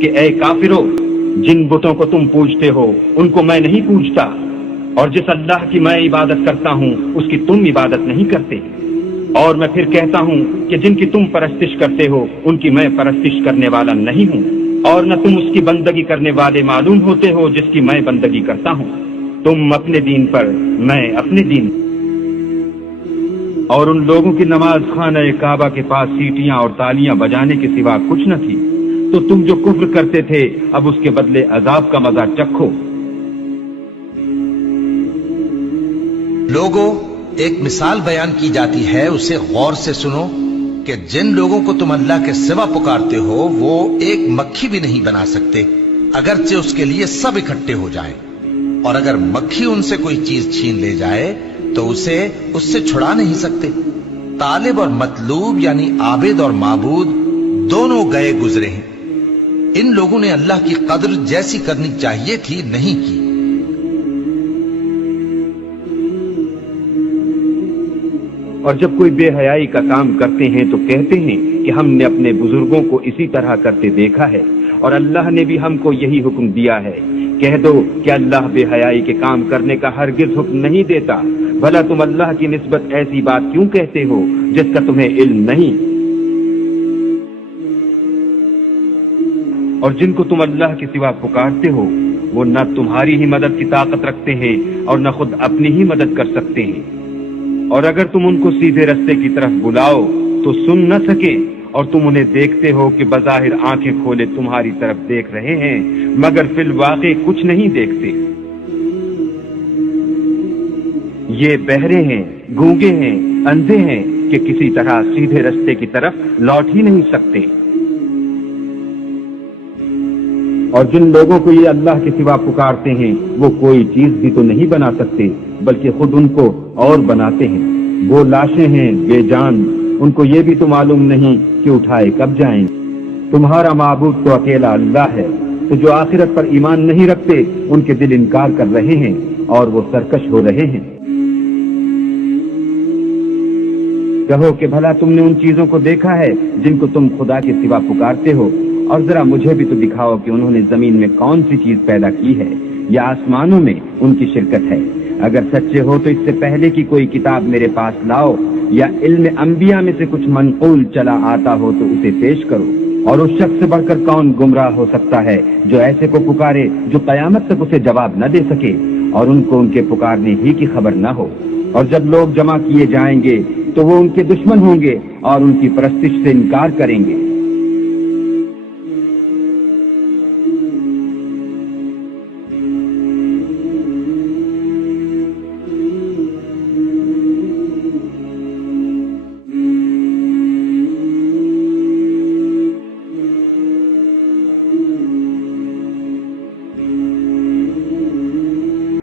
کہ اے کافرو، جن بتوں کو تم پوجتے ہو ان کو میں نہیں پوجتا، اور جس اللہ کی میں عبادت کرتا ہوں اس کی تم عبادت نہیں کرتے، اور میں پھر کہتا ہوں کہ جن کی تم پرستش کرتے ہو ان کی میں پرستش کرنے والا نہیں ہوں، اور نہ تم اس کی بندگی کرنے والے معلوم ہوتے ہو جس کی میں بندگی کرتا ہوں، تم اپنے دین پر میں اپنے دین۔ اور ان لوگوں کی نماز خانہ کعبہ کے پاس سیٹیاں اور تالیاں بجانے کے سوا کچھ نہ تھی، تو تم جو کفر کرتے تھے اب اس کے بدلے عذاب کا مزہ چکھو۔ لوگوں، ایک مثال بیان کی جاتی ہے، اسے غور سے سنو کہ جن لوگوں کو تم اللہ کے سوا پکارتے ہو وہ ایک مکھی بھی نہیں بنا سکتے، اگرچہ اس کے لیے سب اکٹھے ہو جائیں، اور اگر مکھی ان سے کوئی چیز چھین لے جائے تو اسے اس سے چھڑا نہیں سکتے۔ طالب اور مطلوب یعنی عابد اور معبود دونوں گئے گزرے ہیں، ان لوگوں نے اللہ کی قدر جیسی کرنی چاہیے تھی نہیں کی۔ اور جب کوئی بے حیائی کا کام کرتے ہیں تو کہتے ہیں کہ ہم نے اپنے بزرگوں کو اسی طرح کرتے دیکھا ہے، اور اللہ نے بھی ہم کو یہی حکم دیا ہے۔ کہہ دو کہ اللہ بے حیائی کے کام کرنے کا ہرگز حکم نہیں دیتا، بھلا تم اللہ کی نسبت ایسی بات کیوں کہتے ہو جس کا تمہیں علم نہیں؟ اور جن کو تم اللہ کے سوا پکارتے ہو وہ نہ تمہاری ہی مدد کی طاقت رکھتے ہیں اور نہ خود اپنی ہی مدد کر سکتے ہیں، اور اگر تم ان کو سیدھے رستے کی طرف بلاؤ تو سن نہ سکے، اور تم انہیں دیکھتے ہو کہ بظاہر آنکھیں کھولے تمہاری طرف دیکھ رہے ہیں مگر فی الواقع کچھ نہیں دیکھتے۔ یہ بہرے ہیں، گونگے ہیں، اندھے ہیں کہ کسی طرح سیدھے رستے کی طرف لوٹ ہی نہیں سکتے۔ اور جن لوگوں کو یہ اللہ کے سوا پکارتے ہیں وہ کوئی چیز بھی تو نہیں بنا سکتے بلکہ خود ان کو اور بناتے ہیں، وہ لاشیں ہیں بے جان، ان کو یہ بھی تو معلوم نہیں کہ اٹھائے کب جائیں۔ تمہارا معبود تو اکیلا اللہ ہے، تو جو آخرت پر ایمان نہیں رکھتے ان کے دل انکار کر رہے ہیں اور وہ سرکش ہو رہے ہیں۔ کہو کہ بھلا تم نے ان چیزوں کو دیکھا ہے جن کو تم خدا کے سوا پکارتے ہو، اور ذرا مجھے بھی تو دکھاؤ کہ انہوں نے زمین میں کون سی چیز پیدا کی ہے یا آسمانوں میں ان کی شرکت ہے۔ اگر سچے ہو تو اس سے پہلے کی کوئی کتاب میرے پاس لاؤ، یا علم انبیاء میں سے کچھ منقول چلا آتا ہو تو اسے پیش کرو۔ اور اس شخص سے بڑھ کر کون گمراہ ہو سکتا ہے جو ایسے کو پکارے جو قیامت تک اسے جواب نہ دے سکے اور ان کو ان کے پکارنے ہی کی خبر نہ ہو۔ اور جب لوگ جمع کیے جائیں گے تو وہ ان کے دشمن ہوں گے اور ان کی پرستش سے انکار کریں گے۔